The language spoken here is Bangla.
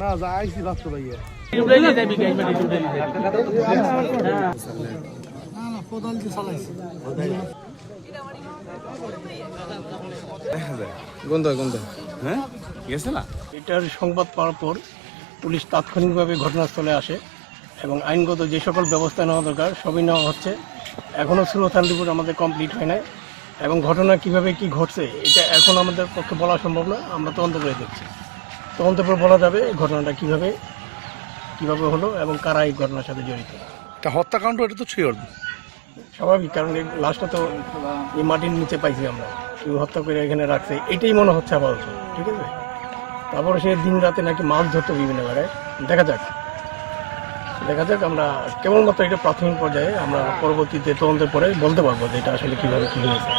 না ভাইয়া হ্যাঁ গেছে। না? এটার সংবাদ পাওয়ার পর পুলিশ তাৎক্ষণিকভাবে ঘটনাস্থলে আসে এবং আইনগত যে সকল ব্যবস্থা নেওয়া দরকার সবই নেওয়া হচ্ছে। এখনও সুরতান রিপোর্ট আমাদের কমপ্লিট হয় নাই। এবং ঘটনা কীভাবে কি ঘটছে এটা এখন আমাদের পক্ষে বলা সম্ভব না আমরা তদন্ত করে দেখছি। তদন্তের পর বলা যাবে এই ঘটনাটা কীভাবে কীভাবে হলো এবং কারা এই ঘটনার সাথে জড়িত। তা হত্যাকাণ্ড এটা তো শিওর স্বাভাবিক কারণ এই লাশটা তো এই মাটির নিচে পাইছি আমরা। কেউ হত্যা করে এখানে রাখছে এটাই মনে হচ্ছে আপাতত ঠিক আছে? তারপরে সে দিন রাতে নাকি মাছ ধরতো বিভিন্ন জায়গায়। দেখা যাক। দেখা যাক আমরা কেবলমাত্র এটা প্রাথমিক পর্যায়ে আমরা পরবর্তীতে তদন্তের পরে বলতে পারব যে এটা আসলে কীভাবে কী হয়েছে।